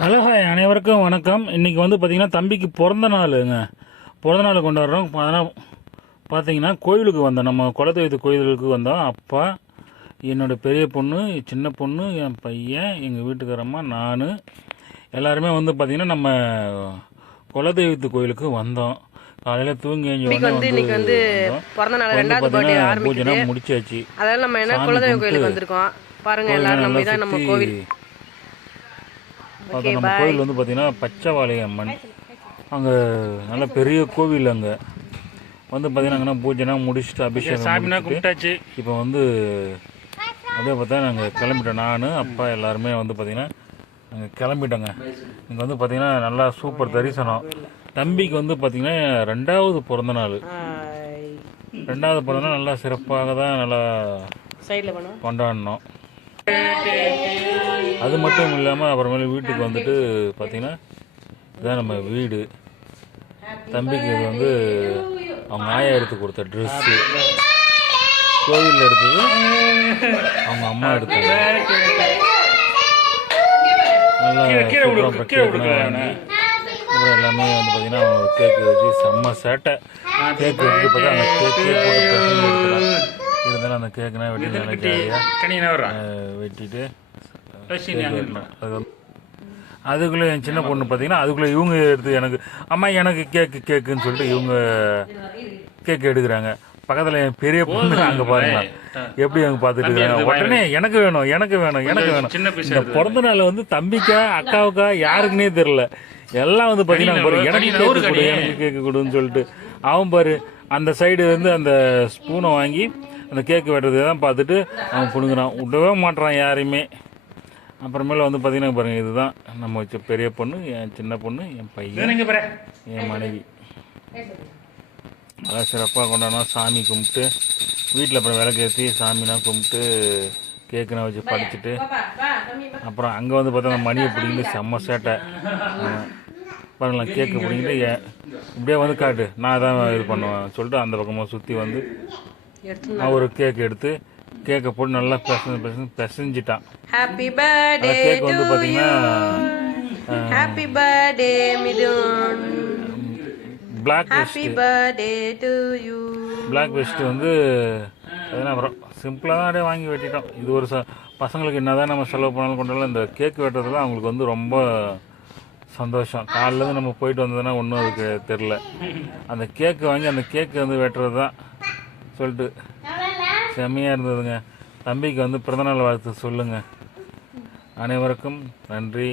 Hello hi, அனைவருக்கும் வணக்கம். இன்றைக்கி வந்து பார்த்திங்கன்னா தம்பிக்கு பிறந்த நாளுங்க. பிறந்த நாள் கொண்டாடுறோம். அதனால் பார்த்தீங்கன்னா கோயிலுக்கு வந்தோம், நம்ம குலதெய்வத்து கோயிலுக்கு வந்தோம். அப்பா, என்னோடய பெரிய பொண்ணு, சின்ன பொண்ணு, என் பையன், எங்கள் வீட்டுக்காரம்மா, நான் எல்லாருமே வந்து பார்த்திங்கன்னா நம்ம குலதெய்வத்து கோயிலுக்கு வந்தோம். காலையில் தூங்கி வந்து பிறந்த நாள் ரெண்டாவது பர்த்டே பூஜை முடிச்சாச்சு. அதனால நம்ம என்ன குலதெய்வ கோயிலுக்கு வந்திருக்கோம். பாருங்க எல்லாரும் நம்ம இதான் நம்ம கோவில். பார்த்தா நம்ம கோவில் வந்து பார்த்திங்கன்னா பச்சைவாழை அம்மன். அங்கே நல்ல பெரிய கோவில். அங்கே வந்து பார்த்திங்கன்னா அங்கே பூஜைனா முடிச்சுட்டு அபிஷேகம் கும்பிட்டாச்சு. இப்போ வந்து அப்படியே பார்த்தா நாங்கள் கிளம்பிட்டோம். நான் அப்பா எல்லாருமே வந்து பார்த்திங்கன்னா நாங்கள் கிளம்பிட்டோங்க. இங்கே வந்து பார்த்திங்கன்னா நல்லா சூப்பர் தரிசனம். தம்பிக்கு வந்து பார்த்திங்கன்னா ரெண்டாவது பிறந்த நாள் நல்லா சிறப்பாக தான் நல்லா கொண்டாடினோம். அது மட்டும் இல்லாமல் அப்புறமேல வீட்டுக்கு வந்துட்டு பார்த்திங்கன்னா இதுதான் நம்ம வீடு. தம்பிக்கு இது வந்து அவங்க ஆயா எடுத்து கொடுத்த ட்ரெஸ்ஸு. கோவிலில் எடுத்தது அவங்க அம்மா எடுத்தாங்க. நல்லா வாங்கி அப்புறம் எல்லாமே வந்து பார்த்திங்கன்னா அவங்க கேக்கு வச்சு செம்ம சேட்டை. கேக்கு எடுத்து பார்த்தா அந்த கேக்கே போட்டு பிரச்சனை எடுத்துக்கலாம். இருந்தாலும் அந்த கேக்குனா வெட்டி நல்லா ஜாலியாக வெட்டிட்டு அதுக்குள்ளே என் சின்ன பொண்ணு பார்த்தீங்கன்னா அதுக்குள்ளே இவங்க எடுத்து எனக்கு அம்மா எனக்கு கேக்குன்னு சொல்லிட்டு இவங்க கேக்கு எடுக்கிறாங்க. பக்கத்தில் என் பெரிய பொண்ணு அங்கே பாருங்க எப்படி அவங்க பார்த்துட்டு இருக்காங்க. உடனே எனக்கு வேணும் இந்த பிறந்த நாள் வந்து தம்பிக்கா அக்காவுக்கா யாருக்குன்னே தெரில. எல்லாம் வந்து பார்த்தீங்கன்னா எனக்கு கேக்கு கொடுன்னு சொல்லிட்டு அவன் பாரு அந்த சைடு வந்து அந்த ஸ்பூனை வாங்கி அந்த கேக்கு வெட்டுறதை தான் பார்த்துட்டு அவன் பிடுங்குறான். விடவே மாட்டுறான் யாரையுமே. அப்புறமேல வந்து பார்த்தீங்கன்னா பாருங்கள், இதுதான் நம்ம வச்ச பெரிய பொண்ணு, என் சின்ன பொண்ணு, என் பையன், என் மனைவி. அதான் சிறப்பாக கொண்டாடணும். சாமி கும்பிட்டு வீட்டில் அப்புறம் விளக்கேற்றி சாமிலாம் கும்பிட்டு கேக்குனா வச்சு படிச்சுட்டு அப்புறம் அங்கே வந்து பார்த்தா மணியை பிடிங்கிட்டு செம்ம சேட்டை பாருங்களேன். கேக்கு பிடிங்கிட்டு இப்படியே வந்து காட்டு நான் தான் இது பண்ணுவேன் சொல்லிட்டு அந்த பக்கமாக சுற்றி வந்து நான் ஒரு கேக் எடுத்து கேக்கை போட்டு நல்லா பிசைஞ்சிட்டான். ஹாப்பி பர்த்டே கேக் வந்து பார்த்தீங்கன்னா happy birthday Mithun, black happy birthday to you. Black vest வந்து அப்புறம் சிம்பிளாக தான் அப்படியே வாங்கி வெட்டிட்டோம். இது ஒரு பசங்களுக்கு என்ன தான் நம்ம செலவு பண்ணாலும் கொண்டாலும் இந்த கேக் வெட்டுறது தான் அவங்களுக்கு வந்து ரொம்ப சந்தோஷம். காலையிலேருந்து நம்ம போயிட்டு வந்ததுன்னா ஒன்றும் அதுக்கு தெரில. அந்த கேக்கு வாங்கி அந்த கேக்கு வந்து வெட்டுறது தான் சொல்லிட்டு செம்மையாக இருந்ததுங்க. தம்பிக்கு வந்து பிறந்தநாள் வாழ்த்து சொல்லுங்கள். அனைவருக்கும் நன்றி.